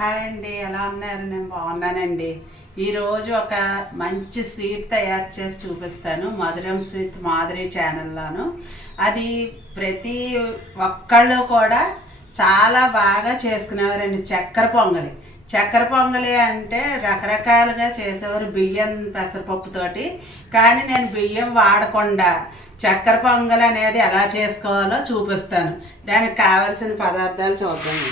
Hi అండి, ఎలా ఉన్నారు? నేను బాగున్నానండి. ఈరోజు ఒక మంచి స్వీట్ తయారు చేసి చూపిస్తాను. మధురం స్వీట్ మాధురి ఛానల్లోను. అది ప్రతి ఒక్కళ్ళు కూడా చాలా బాగా చేసుకునేవారండి. చక్కెర పొంగలి అంటే రకరకాలుగా చేసేవారు బియ్యం పెసరపప్పుతోటి. కానీ నేను బియ్యం వాడకుండా చక్కెర పొంగలి అనేది ఎలా చేసుకోవాలో చూపిస్తాను. దానికి కావాల్సిన పదార్థాలు చూద్దాం.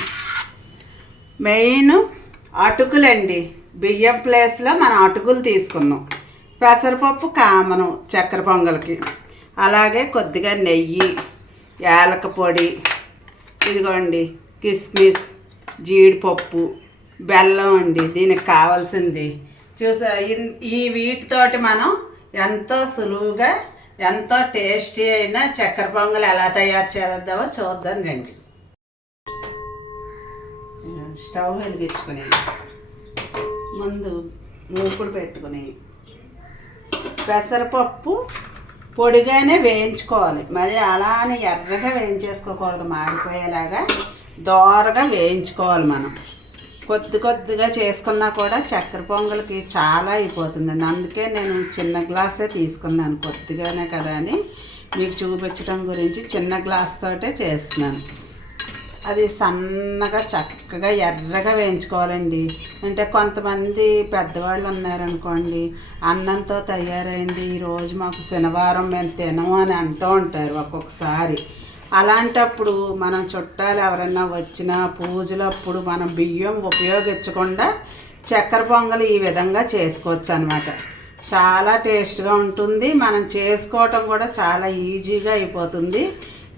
మెయిన్ అటుకులండి. బియ్యం ప్లేస్లో మనం అటుకులు తీసుకున్నాం. పెసరపప్పు కామను చక్కెర పొంగలికి. అలాగే కొద్దిగా నెయ్యి, యాలక పొడి, ఇదిగోండి కిస్మిస్, జీడిపప్పు, బెల్లం అండి దీనికి కావాల్సింది. ఈ వీటితోటి మనం ఎంతో సులువుగా ఎంతో టేస్టీ అయిన చక్కెర పొంగలి ఎలా తయారు చేద్దామో చూద్దాం రండి. స్టవ్ వెలిగించుకుని ముందు మూకుడు పెట్టుకుని పెసరపప్పు పొడిగానే వేయించుకోవాలి. మరి అలా అని ఎర్రగా వేయించేసుకోకూడదు, మాడిపోయేలాగా దోరగా వేయించుకోవాలి. మనం కొద్దిగా చేసుకున్నా కూడా చక్కెర పొంగలికి చాలా అయిపోతుందండి. అందుకే నేను చిన్న గ్లాసే తీసుకున్నాను. కొద్దిగానే కదా అని మీకు చూపించడం గురించి చిన్న గ్లాస్ తోటే చేస్తున్నాను. అది సన్నగా చక్కగా ఎర్రగా వేయించుకోవాలండి. అంటే కొంతమంది పెద్దవాళ్ళు ఉన్నారనుకోండి, అన్నంతో తయారైంది ఈరోజు మాకు శనివారం మేము తినము అని అంటూ ఉంటారు ఒక్కొక్కసారి. అలాంటప్పుడు మనం చుట్టాలు ఎవరన్నా వచ్చినా పూజలప్పుడు మనం బియ్యం ఉపయోగించకుండా చక్కెర పొంగలి ఈ విధంగా చేసుకోవచ్చు అన్నమాట. చాలా టేస్ట్గా ఉంటుంది. మనం చేసుకోవటం కూడా చాలా ఈజీగా అయిపోతుంది.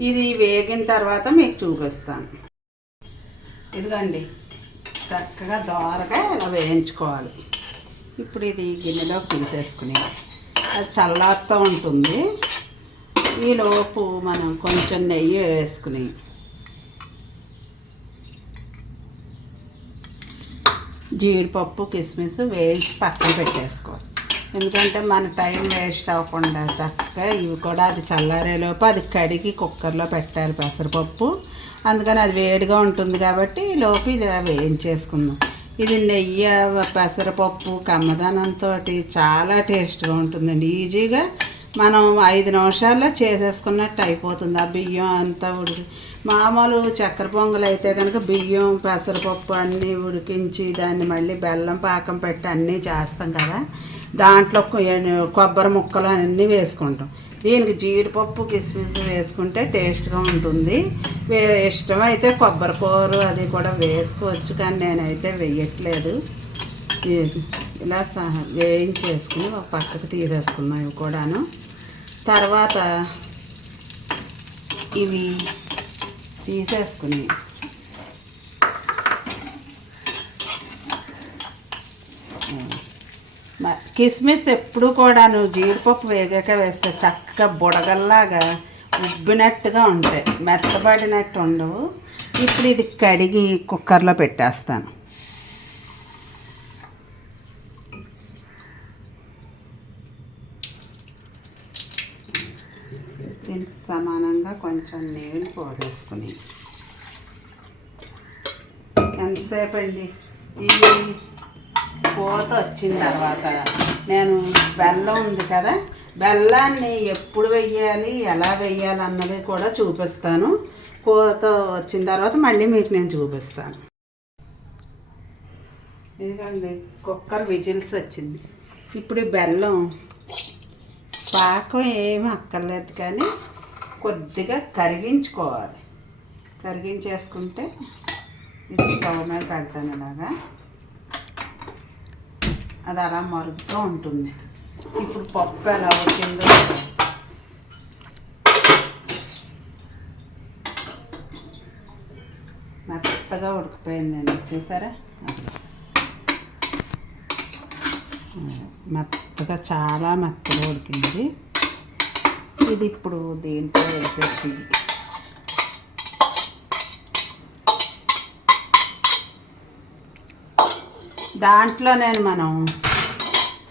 ఇది వేగిన తర్వాత మీకు చూపిస్తాను. ఇదిగోండి చక్కగా దోరగా ఇలా వేయించుకోవాలి. ఇప్పుడు ఇది గిన్నెలో తీసేసుకుని అది చల్లారుతూ ఉంటుంది. ఈలోపు మనం కొంచెం నెయ్యి వేసుకుని జీడిపప్పు, కిస్మిస్ వేయించి పక్కన పెట్టేసుకోవాలి. ఎందుకంటే మన టైం వేస్ట్ అవ్వకుండా చక్కగా ఇవి కూడా అది చల్లారేలోపు అది కడిగి కుక్కర్లో పెట్టాలి పెసరపప్పు. అందుకని అది వేడిగా ఉంటుంది కాబట్టి లోపు ఇది వేయించేసుకుందాం. ఇది నెయ్యి పెసరపప్పు కమ్మదనంతో చాలా టేస్ట్గా ఉంటుందండి. ఈజీగా మనం 5 నిమిషాల్లో చేసేసుకున్నట్టు అయిపోతుంది. ఆ బియ్యం అంతా మామూలు చక్కెర పొంగల్ అయితే కనుక బియ్యం పెసరపప్పు అన్నీ ఉడికించి దాన్ని మళ్ళీ బెల్లం పాకం పెట్టి అన్నీ చేస్తాం కదా, దాంట్లో కొబ్బరి ముక్కలు అన్నీ వేసుకుంటాం. దీనికి జీడిపప్పు, కిస్మిస్ వేసుకుంటే టేస్ట్గా ఉంటుంది. ఇష్టమైతే కొబ్బరి కూర అది కూడా వేసుకోవచ్చు, కానీ నేనైతే వేయట్లేదు. ఇలా వేయించేసుకుని ఒక పక్కకు తీసేసుకున్నాం. ఇవి కూడాను తర్వాత ఇవి తీసేసుకుని కిస్మిస్ ఎప్పుడు కూడాను జీడిపప్పు వేగాక వేస్తే చక్కగా బుడగల్లాగా ఉబ్బినట్టుగా ఉంటాయి, మెత్తబడినట్టు ఉండవు. ఇప్పుడు ఇది కడిగి కుక్కర్లో పెట్టేస్తాను. దీనికి సమానంగా కొంచెం నీళ్ళు పోసేసుకుని ఎంతసేపు అండి ఈ పోత వచ్చిన తర్వాత నేను బెల్లం ఉంది కదా, బెల్లాన్ని ఎప్పుడు వెయ్యాలి ఎలా వెయ్యాలి అన్నది కూడా చూపిస్తాను. పోత వచ్చిన తర్వాత మళ్ళీ మీకు నేను చూపిస్తాను. ఎందుకంటే కుక్కర్ విజిల్స్ వచ్చింది. ఇప్పుడు బెల్లం పాకం ఏమీ అక్కర్లేదు, కానీ కొద్దిగా కరిగించుకోవాలి. కరిగించేసుకుంటే ఇది స్టవ్ మీద పెడతాను. ఇలాగా అది అలా మరుగుతూ ఉంటుంది. ఇప్పుడు పప్పు ఎలా వచ్చిందో మెత్తగా ఉడికిపోయిందండి, చూసారా? మెత్తగా చాలా మెత్తగా ఉడికింది. ఇది ఇప్పుడు దీంట్లో వేసేసి దాంట్లో మనం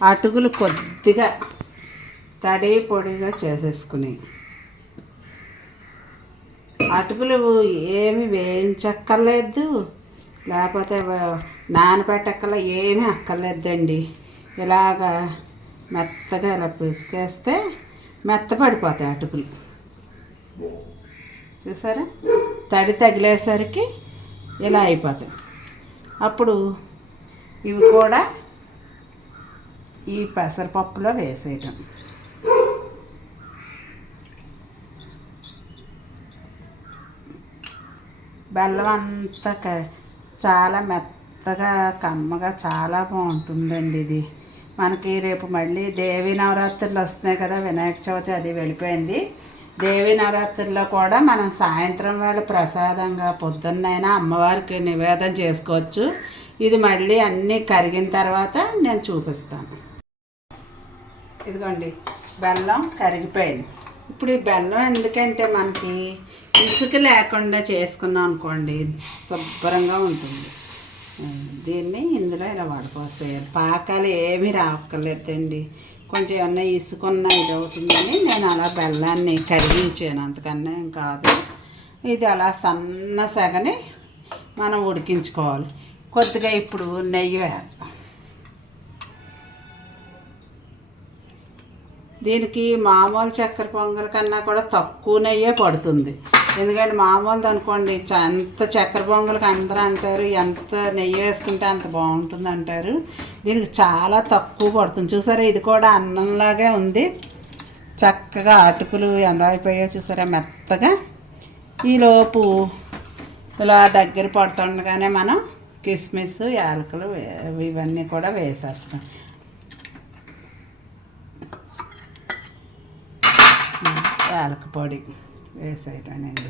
అటుకులు కొద్దిగా తడి పొడిగా చేసేసుకుని అటుకులు ఏమి వేయించక్కర్లేదు, లేకపోతే నానబెట్టక్కల ఏమీ అక్కర్లేదండి. ఇలాగా మెత్తగా ఇలా పిసికేస్తే మెత్తపడిపోతాయి అటుకులు. చూసారా, తడి తగిలేసరికి ఇలా అయిపోతాయి. అప్పుడు ఇవి కూడా ఈ పెసరపప్పులో వేసేయటం. బెల్లం అంతా చాలా మెత్తగా కమ్మగా చాలా బాగుంటుందండి ఇది. మనకి రేపు మళ్ళీ దేవీ నవరాత్రులు వస్తున్నాయి కదా, వినాయక చవితి అది వెళ్ళిపోయింది. దేవీ నవరాత్రుల్లో కూడా మనం సాయంత్రం వేళ ప్రసాదంగా పొద్దున్నైనా అమ్మవారికి నివేదన చేసుకోవచ్చు. ఇది మళ్ళీ అన్నీ కరిగిన తర్వాత నేను చూపిస్తాను. ఇదిగోండి, బెల్లం కరిగిపోయింది. ఇప్పుడు ఈ బెల్లం ఎందుకంటే మనకి ఇసుక లేకుండా చేసుకున్నాం అనుకోండి, శుభ్రంగా ఉంటుంది. దీన్ని ఇందులో ఇలా వడపోసేయాలి. పాకాలు ఏమీ రావక్కర్లేదండి. కొంచెం ఏమన్నా ఇసుకున్న ఇది అవుతుందని నేను అలా బెల్లాన్ని కరిగించాను, అంతకన్నా ఏం కాదు. ఇది అలా సన్న సగని మనం ఉడికించుకోవాలి. కొద్దిగా ఇప్పుడు నెయ్యి వేద్దాం. దీనికి మామూలు చక్కెర పొంగల్ కన్నా కూడా తక్కువ నెయ్యే పడుతుంది. ఎందుకంటే మామూలుది అనుకోండి, ఎంత చక్కెర పొంగల్కి అందరూ అంటారు ఎంత నెయ్యి వేసుకుంటే అంత బాగుంటుంది అంటారు. దీనికి చాలా తక్కువ పడుతుంది. చూసారా, ఇది కూడా అన్నంలాగే ఉంది. చక్కగా అటుకులు ఎంత అయిపోయాయో చూసారా, మెత్తగా. ఈలోపు ఇలా దగ్గర పడుతుండగానే మనం కిస్మిస్, యాలకులు ఇవన్నీ కూడా వేసేస్తాం. యాలక పొడి వేసేయటానండి.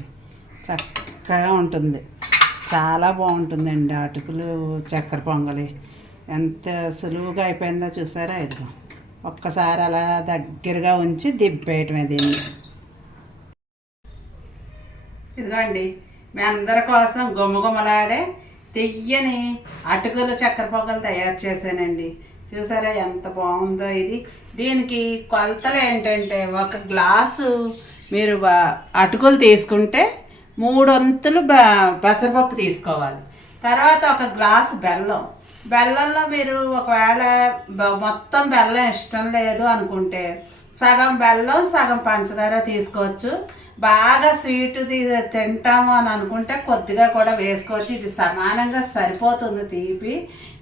చక్కగా ఉంటుంది, చాలా బాగుంటుందండి అటుకులు చక్కెర పొంగలి. ఎంత సులువుగా అయిపోయిందో చూసారా. ఇదిగో ఒక్కసారి అలా దగ్గరగా ఉంచి దింపేయటమే దీన్ని. ఇదిగోండి, మీ అందరి కోసం గుమగుమలాడే తియ్యని అటుకులు చక్కెర పొంగలు తయారు చేశానండి. చూసారా ఎంత బాగుందో ఇది. దీనికి కొలతలు ఏంటంటే, ఒక గ్లాసు మీరు అటుకులు తీసుకుంటే 3 వంతులు పెసరపప్పు తీసుకోవాలి. తర్వాత ఒక గ్లాసు బెల్లంలో మీరు ఒకవేళ మొత్తం బెల్లం ఇష్టం లేదు అనుకుంటే సగం బెల్లం సగం పంచదార తీసుకోవచ్చు. బాగా స్వీట్ తింటాము అని అనుకుంటే కొద్దిగా కూడా వేసుకోవచ్చు. ఇది సమానంగా సరిపోతుంది తీపి.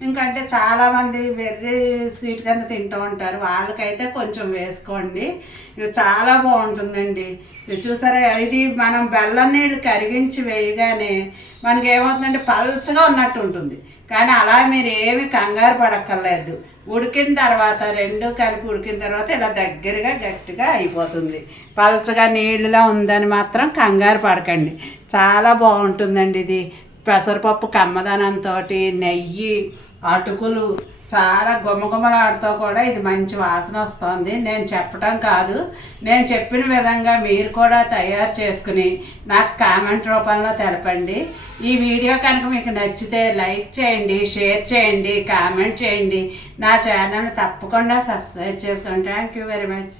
ఇంకంటే చాలామంది వెర్రీ స్వీట్ కింద తింటూ ఉంటారు, వాళ్ళకైతే కొంచెం వేసుకోండి. ఇది చాలా బాగుంటుందండి. ఇది చూసారా, ఇది మనం బెల్లం నీళ్ళు కరిగించి వేయగానే మనకి ఏమవుతుందంటే పల్చగా ఉన్నట్టు ఉంటుంది. కానీ అలా మీరు ఏమి కంగారు పడక్కర్లేదు. ఉడికిన తర్వాత రెండు కలిపి ఉడికిన తర్వాత ఇలా దగ్గరగా గట్టిగా అయిపోతుంది. పల్చగా నీళ్ళలా ఉందని మాత్రం కంగారు పడకండి. చాలా బాగుంటుందండి ఇది. పెసరపప్పు కమ్మదనంతో, నెయ్యి, అటుకులు చాలా గుమగుమలాడుతూ కూడా ఇది మంచి వాసన వస్తుంది. నేను చెప్పటం కాదు, నేను చెప్పిన విధంగా మీరు కూడా తయారు చేసుకుని నాకు కామెంట్ రూపంలో తెలపండి. ఈ వీడియో కనుక మీకు నచ్చితే లైక్ చేయండి, షేర్ చేయండి, కామెంట్ చేయండి. నా ఛానల్ని తప్పకుండా సబ్స్క్రైబ్ చేసుకోండి. Thank you very much.